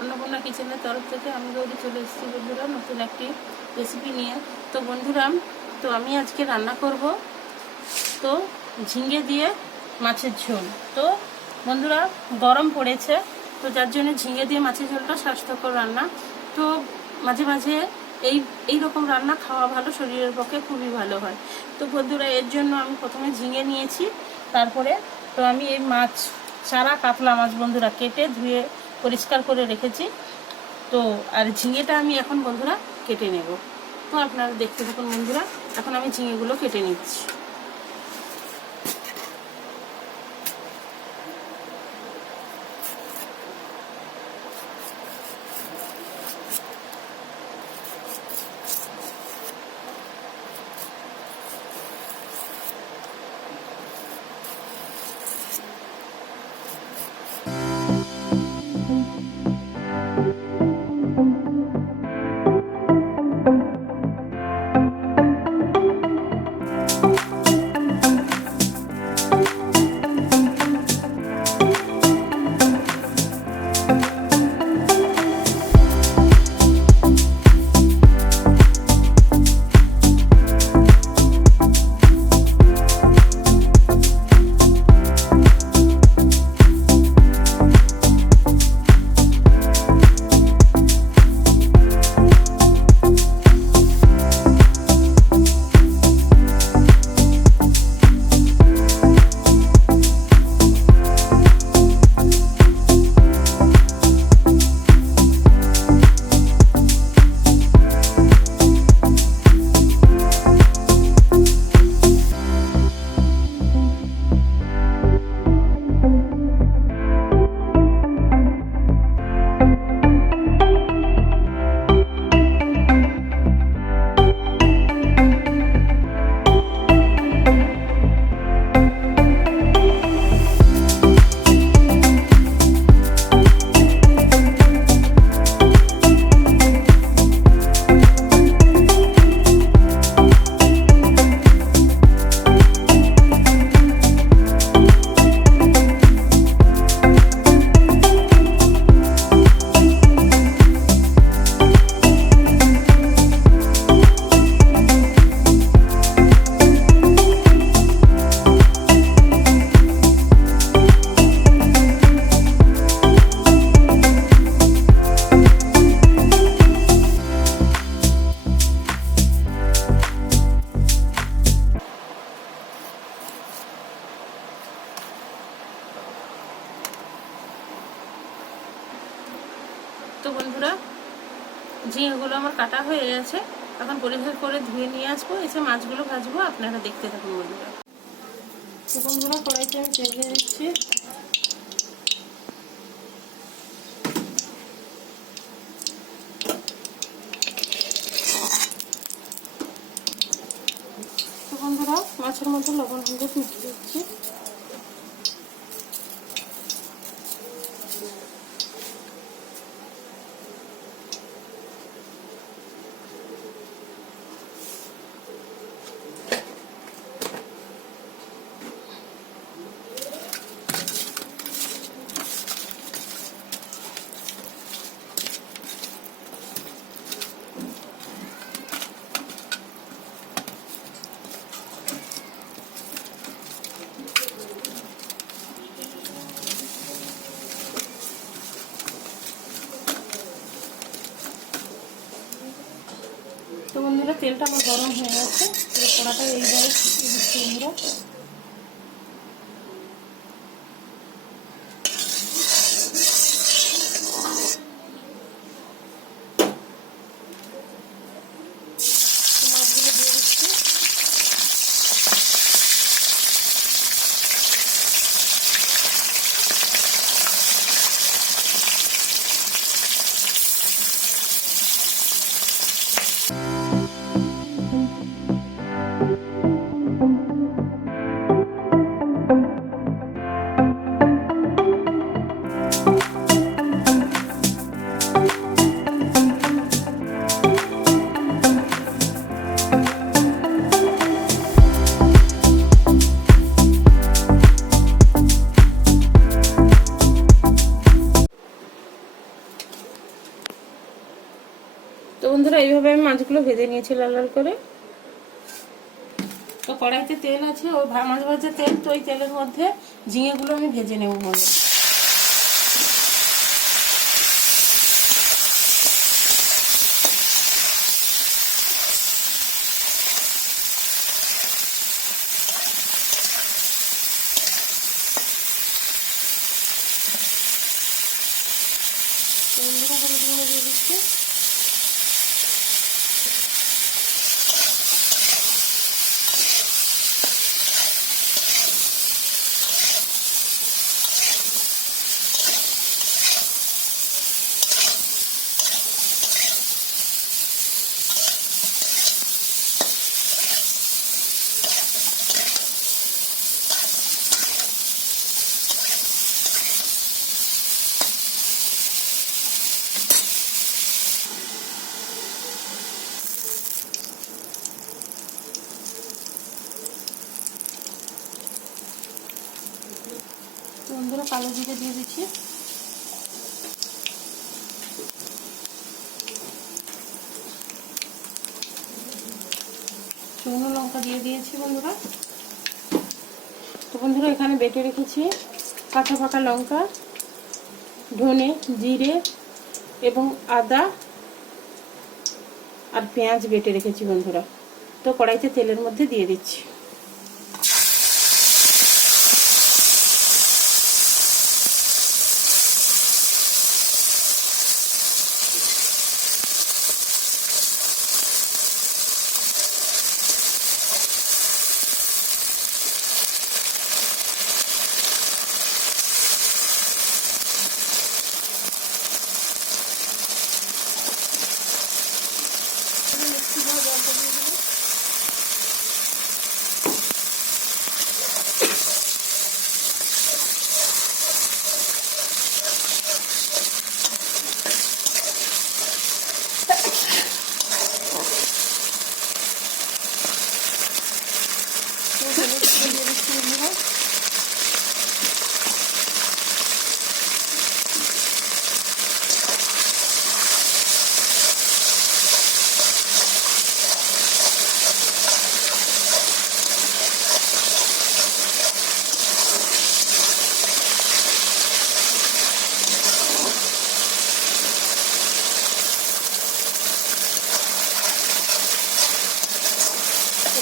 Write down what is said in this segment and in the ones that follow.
অন্নপূর্ণা কিচেনের তরফ থেকে আমি গৌরী চলে এসেছি বন্ধুরা নতুন একটি রেসিপি নিয়ে। তো বন্ধুরা, তো আমি আজকে রান্না করব তো ঝিঙে দিয়ে মাছের ঝোল। তো বন্ধুরা, গরম পড়েছে, তো যার জন্য ঝিঙে দিয়ে মাছের ঝোলটা স্বাস্থ্যকর রান্না। তো মাঝে মাঝে এই রকম রান্না খাওয়া ভালো, শরীরের পক্ষে খুবই ভালো হয়। তো বন্ধুরা, এর জন্য আমি প্রথমে ঝিঙে নিয়েছি, তারপরে তো আমি এই মাছ, সারা কাতলা মাছ বন্ধুরা কেটে ধুয়ে পরিষ্কার করে রেখেছি। তো আর ঝিঙেটা আমি এখন বন্ধুরা কেটে নেব। তো আপনারা দেখতে থাকুন বন্ধুরা, এখন আমি ঝিঙেগুলো কেটে নিচ্ছি। তো বন্ধুরা, ঝিঙেগুলো আমার কাটা হয়ে গেছে, এখন পরিষ্কার করে ধুয়ে নিয়ে আসবো, এসে মাছগুলো ভাজবো। আপনারা দেখতে থাকুন বন্ধুরা। তো বন্ধুরা, কড়াইতে আমি তেল দিয়ে দিচ্ছি। তো বন্ধুরা, মাছের মধ্যে লবণ হলুদ মিশিয়ে দিচ্ছি। তো বন্ধুরা, তেলটা আমার গরম হয়ে গেছে, কড়াটা এইভাবে ফুটিয়ে দিচ্ছি বন্ধুরা। মাছগুলো দিয়ে দিচ্ছি। বন্ধুরা এইভাবে আমি মাছগুলো ভেজে নিয়েছি লাল লাল করে। তো কড়াইতে তেল আছে, ওই মাছ ভাজা তেল, তো ওই তেলের মধ্যে ঝিঙেগুলো আমি ভেজে নেব বলে। বন্ধুরা হলুদ গুঁড়ো দিয়ে দিচ্ছি। বন্ধুরা কালো জিরে দিয়ে দিচ্ছি। শুকনো লঙ্কা দিয়ে দিয়েছি বন্ধুরা। তো বন্ধুরা এখানে বেটে রেখেছি কাঁচা পাকা লঙ্কা, ধনে, জিরে এবং আদা আর পেঁয়াজ বেটে রেখেছি বন্ধুরা। তো কড়াইতে তেলের মধ্যে দিয়ে দিচ্ছি।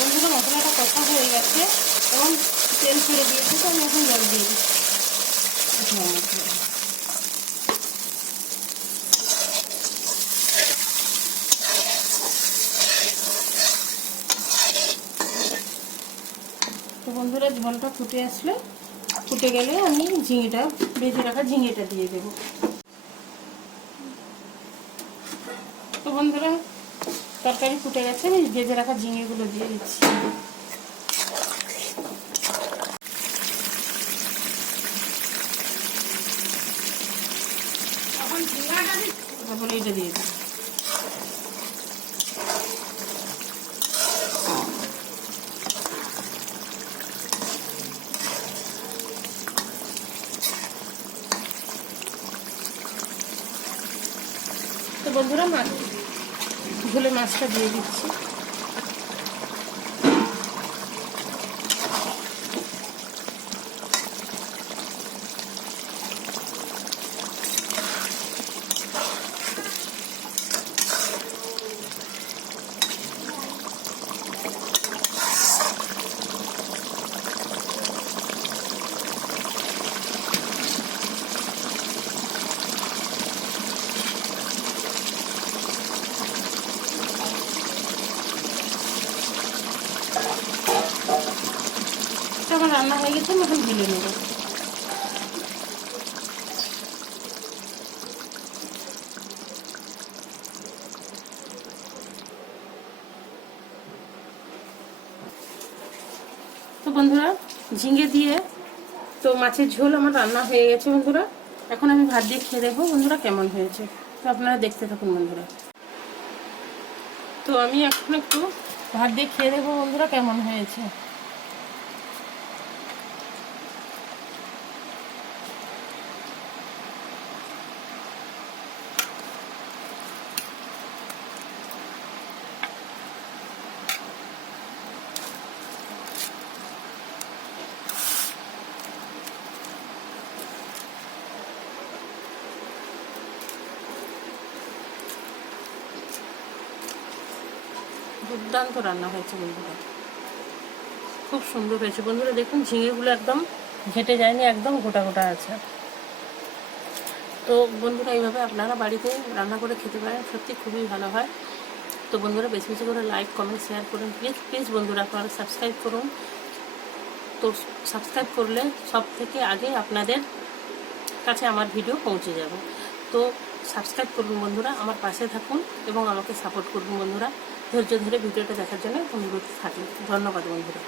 বন্ধুরা মশলাটা কষা হয়ে গেছে এবং তেল ছেড়ে দিয়েছে, তো আমি এখন জল দিয়ে দিচ্ছি। তো বন্ধুরা জলটা ফুটে গেলে আমি ঝিঙেটা, ভেজে রাখা ঝিঙেটা দিয়ে দেব। তো বন্ধুরা তরকারি ফুটে গেছে, আমি ভেজে রাখা ঝিঙেগুলো দিয়ে দিচ্ছি। তারপরে এটা দিয়ে দিই। তো বন্ধুরা ঝোলে মাছটা দিয়ে দিচ্ছি। আমার রান্না হয়ে গেছে, আমি এখন ঢেলে নেব। তো বন্ধুরা ঝিঙে দিয়ে তো মাছের ঝোল আমার রান্না হয়ে গেছে বন্ধুরা। এখন আমি ভাত দিয়ে খেয়ে দেখবো বন্ধুরা কেমন হয়েছে। তো আপনারা দেখতে থাকুন বন্ধুরা। তো আমি এখন একটু ভাত দিয়ে খেয়ে দেখবো বন্ধুরা কেমন হয়েছে। দুর্দান্ত রান্না হয়েছে বন্ধুরা, খুব সুন্দর হয়েছে বন্ধুরা। দেখুন ঝিঙেগুলো একদম ঘেটে যায়নি, একদম গোটা গোটা আছে। তো বন্ধুরা এইভাবে আপনারা বাড়িতে রান্না করে খেতে পারেন, সত্যি খুবই ভালো হয়। তো বন্ধুরা বেশি বেশি করে লাইক কমেন্ট শেয়ার করুন, প্লিজ প্লিজ বন্ধুরা আপনারা সাবস্ক্রাইব করুন। তো সাবস্ক্রাইব করলে সব থেকে আগে আপনাদের কাছে আমার ভিডিও পৌঁছে যাবে। তো সাবস্ক্রাইব করুন বন্ধুরা, আমার পাশে থাকুন এবং আমাকে সাপোর্ট করুন বন্ধুরা। ধৈর্য ধরে ভিডিওটা দেখার জন্য অনুরোধ থাকবে। ধন্যবাদ বন্ধুরা।